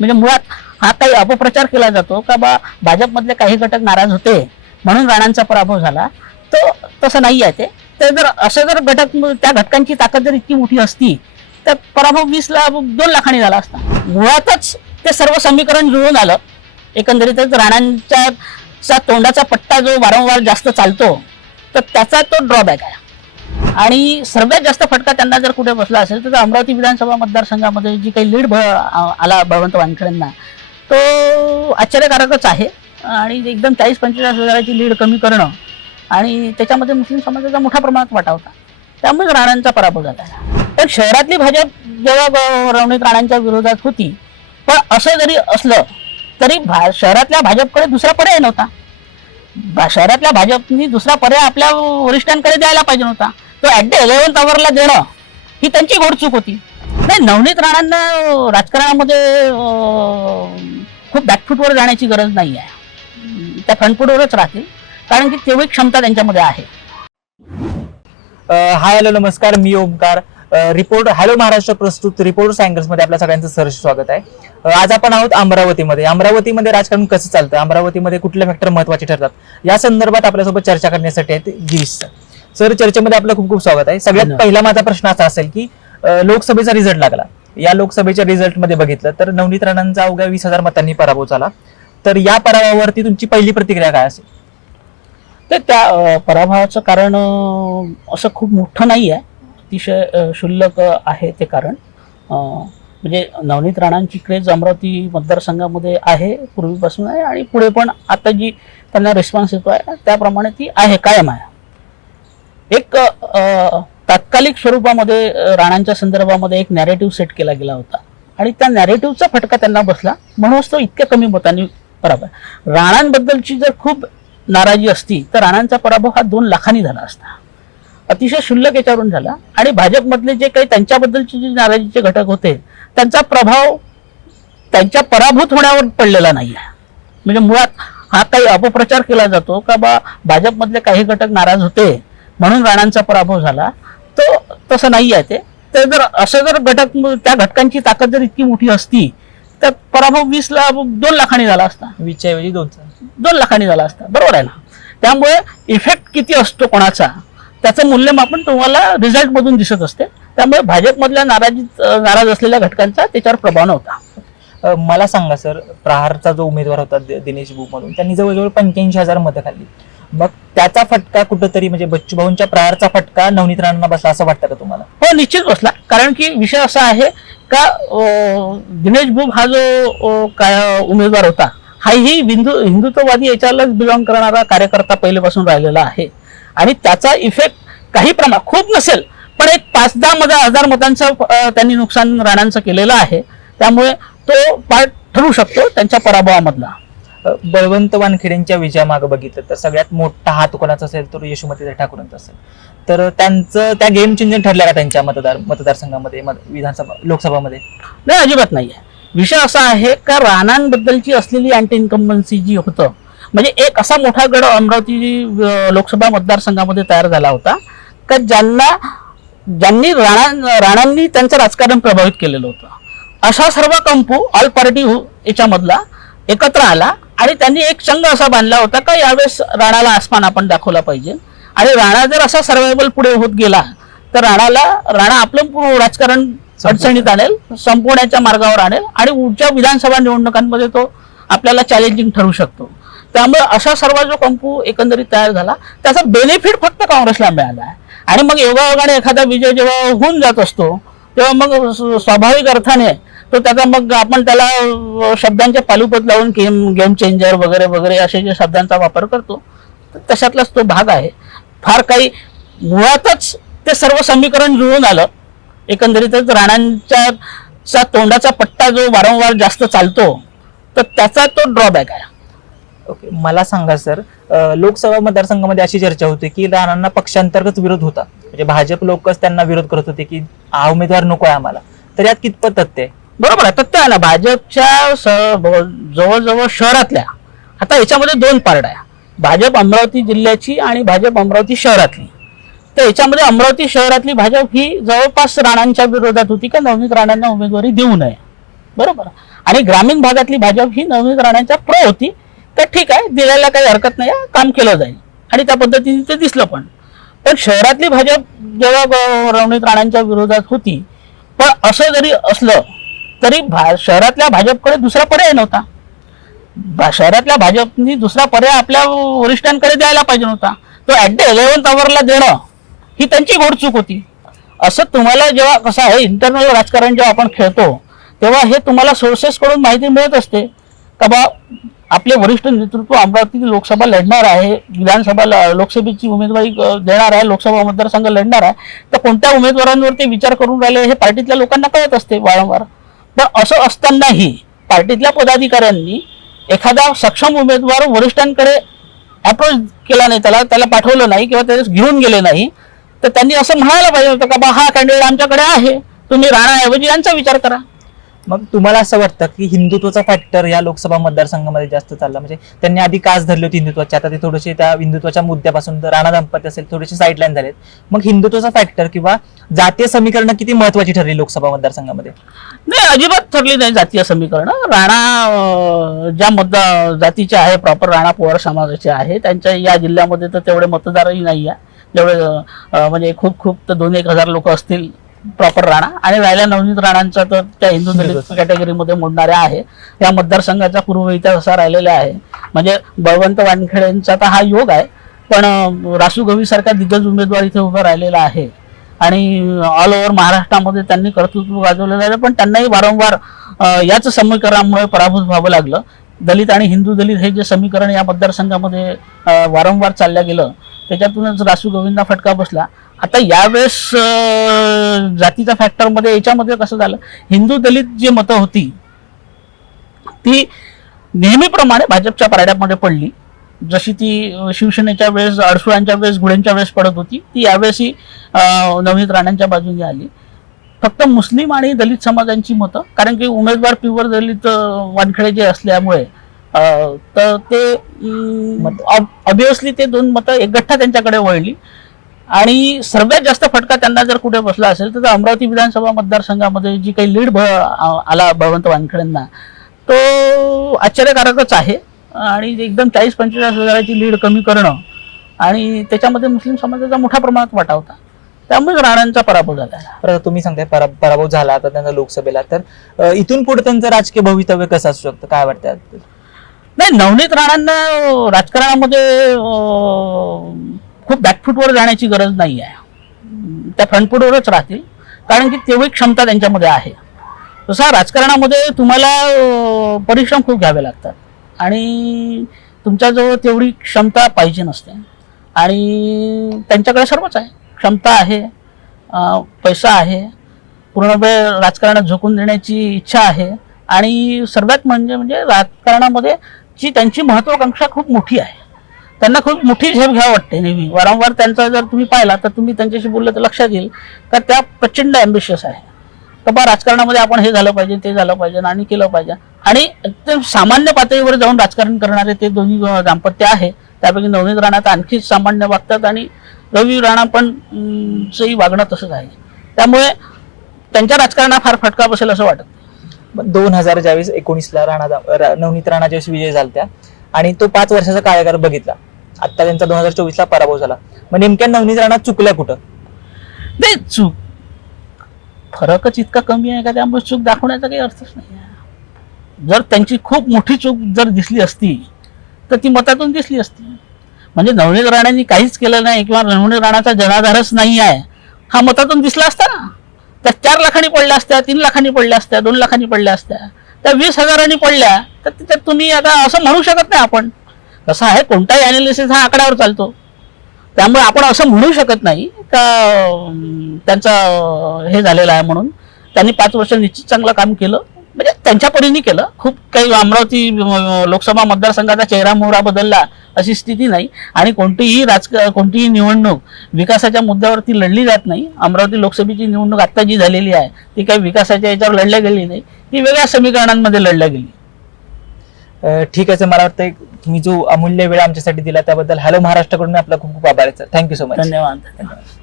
म्हणजे मुळात हा काही अपप्रचार केला जातो का बा भाजपमधले काही घटक नाराज होते म्हणून राणांचा पराभव झाला. तो तसं नाही आहे ते. तर जर असं जर घटक त्या घटकांची ताकद जर इतकी मोठी असती तर पराभव वीस लाख दोन लाखांनी झाला असता. मुळातच ते सर्व समीकरण जुळून आलं. एकंदरीतच राणांच्या तोंडाचा पट्टा जो वारंवार जास्त चालतो तर त्याचा तो ड्रॉबॅक आहे. आणि सर्वात जास्त फटका त्यांना जर कुठे बसला असेल तर अमरावती विधानसभा मतदारसंघामध्ये जी काही लीड भ आला बळवंत वानखेडेंना तो आश्चर्यकारकच आहे. आणि एकदम चाळीस पंचेचाळीस हजाराची लीड कमी करणं आणि त्याच्यामध्ये मुस्लिम समाजाचा मोठ्या प्रमाणात वाटा होता. त्यामुळे राणांचा पराभव झाला. पण शहरातली भाजप जेव्हा रवणीत राणांच्या विरोधात होती पण असं जरी असलं तरी भा शहरातल्या भाजपकडे दुसरा पर्याय नव्हता. शहरातल्या भाजपनी दुसरा पर्याय आपल्या वरिष्ठांकडे द्यायला पाहिजे नव्हता. तो ऍट द इलेव्हन्थ आवरला देणं ही त्यांची घोडचूक होती. नाही नवनीत राणांना राजकारणामध्ये खूप बॅकफूटवर जाण्याची गरज नाही आहे त्या फ्रंटफूटवरच राहतील. कारण की तेवढी क्षमता त्यांच्यामध्ये आहे. हाय हॅलो नमस्कार. मी ओमकार रिपोर्ट हॅलो महाराष्ट्र प्रस्तुत रिपोर्ट अँगर्समध्ये आपल्या सगळ्यांचं सहर्ष स्वागत आहे. आज आपण आहोत अमरावतीमध्ये. अमरावतीमध्ये राजकारण कसं चालतं अमरावतीमध्ये कुठले फॅक्टर महत्त्वाचे ठरतात? या संदर्भात आपल्यासोबत चर्चा करण्यासाठी आहेत गिरीश सर चर्चेमध्ये आपलं खूप खूप स्वागत आहे. सगळ्यात. पहिला माझा प्रश्न असा असेल की लोकसभेचा रिझल्ट लागला. या लोकसभेच्या रिझल्टमध्ये बघितलं तर नवनीत राणांचा अवघ्या वीस हजार मतांनी पराभव झाला. तर या पराभवावरती तुमची पहिली प्रतिक्रिया काय असेल? तर त्या पराभवाचं कारण असं खूप मोठं नाही आहे. अतिशय अ, आहे ते कारण. म्हणजे नवनीत राणांची क्रेज अमरावती मतदारसंघामध्ये आहे पूर्वीपासून आहे आणि पुढे पण आता जी त्यांना रिस्पॉन्स येतो आहे त्याप्रमाणे ती आहे कायम आहे. एक तात्कालिक स्वरूपामध्ये राणांच्या संदर्भामध्ये एक नॅरेटिव्ह सेट केला गेला होता. आणि त्या नॅरेटिव्हचा फटका त्यांना बसला. म्हणूनच तो इतक्या कमी मतांनी पराभव. राणांबद्दलची जर खूप नाराजी असती तर राणांचा पराभव हा दोन लाखांनी झाला असता. अतिशय क्षुल्लक याच्यावरून झाला. आणि भाजपमधले जे काही त्यांच्याबद्दलचे जे नाराजीचे घटक होते त्यांचा प्रभाव त्यांच्या पराभूत होण्यावर पडलेला नाही आहे म्हणजे मुळात हा काही अपप्रचार केला जातो का बा भाजपमधले काही घटक नाराज होते म्हणून राणांचा पराभव झाला. तो तसं नाही आहे ते. ते जर असं जर घटक त्या घटकांची ताकद जर इतकी मोठी असती तर पराभव वीस ला दोन लाखांनी झाला असता. वीसच्या ऐवजी दोनचा दोन लाखांनी झाला असता. बरोबर आहे ना? त्यामुळे इफेक्ट किती असतो कोणाचा? त्याचं मूल्यमापन तुम्हाला रिझल्ट मधून दिसत असते. त्यामुळे भाजपमधल्या नाराजी नाराज असलेल्या घटकांचा त्याच्यावर प्रभाव नव्हता. मला सांगा सर. प्रहारचा जो उमेदवार होता दिनेश बुक म्हणून त्यांनी जवळजवळ पंच्याऐंशी हजार मतं खाल्ली. मग त्याचा फटका कुठंतरी म्हणजे बच्चू भाऊंच्या प्रहारचा फटका नवनीत राणांना बसला असं वाटतं का तुम्हाला? हो निश्चित बसला. कारण की विषय असा आहे का दिनेश बुब हा जो काय उमेदवार होता हाही हिंदू हिंदुत्ववादी याच्यालाच बिलॉंग करणारा कार्यकर्ता पहिलेपासून राहिलेला आहे. आणि त्याचा इफेक्ट काही प्रमाण खूप नसेल पण एक पाच दहा मजा हजार मतांचं त्यांनी नुकसान राणांचं केलेलं आहे. त्यामुळे तो पार्ट ठरू शकतो त्यांच्या पराभवामधला. बळवंत वानखेडेंच्या विजयामागं बघितलं तर सगळ्यात मोठा हात कोणाचा असेल तर यशोमती ठाकूरांचा असेल. तर त्यांचं त्या गेम चेंजर ठरल्या का त्यांच्या मतदार मतदारसंघामध्ये मत- विधानसभा लोकसभामध्ये? नाही अजिबात नाही आहे. विषय असा आहे का राणांबद्दलची असलेली अँटी इन्कम्बन्सी जी होतं म्हणजे एक असा मोठा गड अमरावती लोकसभा मतदारसंघामध्ये तयार झाला होता का ज्यांना ज्यांनी राणा राणांनी त्यांचं राजकारण प्रभावित केलेलं होतं. अशा सर्व कंपू ऑल पार्टी याच्यामधला एकत्र आला आणि त्यांनी एक संघ असा बांधला होता का यावेळेस राणाला आसमान आपण दाखवला पाहिजे. आणि राणा जर असा सर्वायवल पुढे होत गेला तर राणाला राणा आपलं राजकारण अडचणीत आणेल संपवण्याच्या मार्गावर आणेल आणि पुढच्या विधानसभा निवडणुकांमध्ये तो आपल्याला चॅलेंजिंग ठरू शकतो. त्यामुळे असा सर्व जो कंपू एकंदरीत तयार झाला त्याचा बेनिफिट फक्त काँग्रेसला मिळाला. आहे आणि मग योगायोगाने एखादा विजय जेव्हा होऊन जात असतो तेव्हा मग स्वाभाविक अर्थाने तर त्याचा मग आपण त्याला शब्दांच्या पालुपत लावून गेम गेम चेंजर वगैरे वगैरे असे जे शब्दांचा वापर करतो तर तशातलाच तो भाग आहे. फार काही मुळातच ते सर्व समीकरण जुळून आलं. एकंदरीतच राणांच्या चा तोंडाचा पट्टा जो वारंवार जास्त चालतो तर त्याचा तो ड्रॉबॅक आहे. ओके मला सांगा सर लोकसभा मतदारसंघामध्ये अशी चर्चा होती की राणांना पक्षांतर्गत विरोध होता. म्हणजे भाजप लोकच त्यांना विरोध करत होते की हा उमेदवार नको आहे आम्हाला. तर यात कितपत तथ्य आहे? बरोबर आहे. तथ्य आहे ना भाजपच्या स- जवळजवळ शहरातल्या आता याच्यामध्ये दोन पार्ट आहे. भाजप अमरावती जिल्ह्याची आणि भाजप अमरावती शहरातली. तर याच्यामध्ये अमरावती शहरातली भाजप ही जवळपास राणांच्या विरोधात होती का? नवनीत राणांना उमेदवारी देऊ नये. बरोबर? आणि ग्रामीण भागातली भाजप ही नवनीत राणांच्या प्रो होती. तर ठीक आहे दिलायला काही हरकत नाही. आहे, काम केलं जाईल. आणि त्या पद्धतीने ते दिसलं पण. पण शहरातली भाजप जेव्हा नवनीत राणांच्या विरोधात होती पण असं जरी असलं तरी भा शहरातल्या भाजपकडे दुसरा पर्याय नव्हता. शहरातल्या भाजपनी दुसरा पर्याय आपल्या वरिष्ठांकडे द्यायला पाहिजे नव्हता. तो ॲट द इलेव्हन्थ आवरला देणं ही त्यांची गोडचूक होती. असं तुम्हाला जेव्हा कसं आहे इंटरनल राजकारण जेव्हा आपण खेळतो तेव्हा हे तुम्हाला सोर्सेसकडून माहिती मिळत असते. का बा आपले वरिष्ठ नेतृत्व अमरावती लोकसभा लढणार आहे विधानसभा लोकसभेची उमेदवारी देणार आहे लोकसभा मतदारसंघ लढणार आहे तर कोणत्या उमेदवारांवर ते विचार करून राहिले हे पार्टीतल्या लोकांना कळत असते वारंवार. पण असं असतानाही पार्टीतल्या पदाधिकाऱ्यांनी एखादा सक्षम उमेदवार वरिष्ठांकडे अप्रोच केला नाही त्याला त्याला पाठवलं नाही किंवा त्याला घेऊन गेले नाही तर त्यांनी असं म्हणायला पाहिजे होतं का बा हा कॅन्डिडेट आमच्याकडे आहे तुम्ही राणाऐवजी यांचा विचार करा. मग तुम्हाला असं वाटतं की हिंदुत्वाचा फॅक्टर या लोकसभा मतदारसंघामध्ये जास्त चालला. म्हणजे त्यांनी आधी कास धरली होती हिंदुत्वाची आता ते थोडेसे त्या हिंदुत्वाच्या मुद्द्यापासून राणा दाम्पत्य असेल थोडेसे साईडलाईन झालेत. मग हिंदुत्वाचा फॅक्टर किंवा जातीय समीकरण किती महत्वाची ठरली लोकसभा मतदारसंघामध्ये? नाही अजिबात ठरली नाही जातीय समीकरण. राणा ज्या मतदा जातीचे आहे प्रॉपर राणा पोवार समाजाचे आहे त्यांच्या या जिल्ह्यामध्ये तर तेवढे मतदारही नाही आहे जेवढे म्हणजे खूप खूप तर दोन एक हजार लोक असतील. प्रॉपर राणा. आणि राहिल्या नवनीत राणांचा तर त्या हिंदू दलित. कॅटेगरीमध्ये मोडणाऱ्या आहे. या मतदारसंघाचा पूर्व इतिहास असा राहिलेला आहे. म्हणजे बळवंत वानखेडेंचा तर हा योग आहे. पण रासू गवी सारखा दिग्गज उमेदवार इथे उभा राहिलेला आहे. आणि ऑल ओव्हर महाराष्ट्रामध्ये त्यांनी कर्तृत्व गाजवलेलं आहे. पण त्यांनाही वारंवार याच समीकरणामुळे पराभूत व्हावं लागलं. दलित आणि हिंदू दलित हे जे समीकरण या मतदारसंघामध्ये वारंवार चालल्या गेलं त्याच्यातूनच रासू गोविंदा फटका बसला. आता यावेळेस जातीच्या फॅक्टरमध्ये याच्यामध्ये कसं झालं? हिंदू दलित जी मतं होती ती नेहमीप्रमाणे भाजपच्या पारड्यामध्ये पडली. जशी ती शिवसेनेच्या वेळेस अडसुळांच्या वेळेस घुड्यांच्या वेळेस पडत होती ती यावेळेसही नवनीत राणांच्या बाजूने आली. फक्त मुस्लिम आणि दलित समाजांची मतं कारण की उमेदवार प्युअर दलित वानखेडे जे असल्यामुळे तर ते ऑब्विसली ते दोन मतं एकगठ्ठा त्यांच्याकडे वळली. आणि सर्वात जास्त फटका त्यांना जर कुठे बसला असेल तर अमरावती विधानसभा मतदारसंघामध्ये जी काही लीड आला बळवंत वानखेडेंना तो आश्चर्यकारकच आहे. आणि एकदम चाळीस पंचेचाळीस हजाराची लीड कमी करणं आणि त्याच्यामध्ये मुस्लिम समाजाचा मोठ्या प्रमाणात वाटा होता. त्यामुळे राणांचा पराभव झाला. तुम्ही सांगताय परा- पराभव झाला आता त्यांचा लोकसभेला. तर इथून पुढे त्यांचं राजकीय भवितव्य कसं असू शकतं? काय वाटतं नाही नवनीत राणांना राजकारणामध्ये खूप बॅकफूटवर जाण्याची गरज नाही आहे. त्या फ्रंटफूटवरच राहतील. कारण की तेवढी क्षमता त्यांच्यामध्ये आहे. तसा राजकारणामध्ये तुम्हाला परिश्रम खूप घ्यावे लागतात. आणि तुमच्याजवळ तेवढी क्षमता पाहिजे नसते. आणि त्यांच्याकडे सर्वच आहे. क्षमता आहे पैसा आहे. पूर्ण वेळ राजकारणात झोकून देण्याची इच्छा आहे. आणि सर्वात म्हणजे म्हणजे राजकारणामध्ये जी त्यांची महत्त्वाकांक्षा खूप मोठी आहे. त्यांना खूप मोठी झेप घ्यावं वाटते नेहमी. वारंवार त्यांचा जर तुम्ही पाहिला तर तुम्ही त्यांच्याशी बोललं तर लक्षात येईल. का त्या प्रचंड अँबिशियस आहे. तर बा राजकारणामध्ये आपण हे झालं पाहिजे ते झालं पाहिजे आणि केलं पाहिजे. आणि एकदम सामान्य पातळीवर जाऊन राजकारण करणारे ते दोन्ही दाम्पत्य आहे. त्यापैकी नवनीत राणा तर आणखीच सामान्य वागतात आणि रवी राणा पण अं, वागणं तसंच आहे. त्यामुळे त्यांच्या राजकारणात फार फटका बसेल असं वाटत दोन हजार ज्यावेळेस एकोणीसला राणा नवनीत राणा ज्यावेळेस विजय झाल्या आणि तो पाच वर्षाचा कार्यकाळ बघितला. आता त्यांचा दोन हजार चोवीसला पराभव झाला. मग नेमक्या नवनीत राणा चुकल्या कुठं? नाही चूक. फरकच इतका कमी आहे का? त्यामुळे चूक दाखवण्याचा काही अर्थच नाही. आहे. जर त्यांची खूप मोठी चूक जर दिसली असती तर ती मतातून दिसली असती. म्हणजे नवनीत राणांनी काहीच केलं नाही किंवा नवनीत राणाचा जनाधारच नाही आहे हा मतातून दिसला असता ना? त्या चार लाखांनी पडल्या असत्या तीन लाखांनी पडल्या असत्या दोन लाखांनी पडल्या असत्या. त्या वीस हजारांनी पडल्या तर त्याच्यात तुम्ही आता असं म्हणू शकत नाही आपण. कसं आहे कोणताही अनालिसिस हा आकड्यावर चालतो. त्यामुळे आपण असं म्हणू शकत नाही का त्यांचा हे झालेलं आहे म्हणून. त्यांनी पाच वर्ष निश्चित चांगलं काम केलं. म्हणजे त्यांच्या परीने केलं. खूप काही अमरावती लोकसभा मतदारसंघाचा चेहरा मोहरा बदलला अशी स्थिती नाही. आणि कोणतीही राजक कोणतीही निवडणूक विकासाच्या मुद्द्यावरती लढली जात नाही. अमरावती लोकसभेची निवडणूक आत्ता जी झालेली आहे ती काही विकासाच्या याच्यावर लढल्या गेली नाही. ती वेगळ्या समीकरणांमध्ये लढल्या गेली. ठीक आहे. मला वाटतं तुम्ही जो अमूल्य वेळ आमच्यासाठी दिला त्याबद्दल हॅलो महाराष्ट्राकडून आपला खूप खूप आभार आहे थँक्यू सो मच धन्यवाद. धन्यवाद.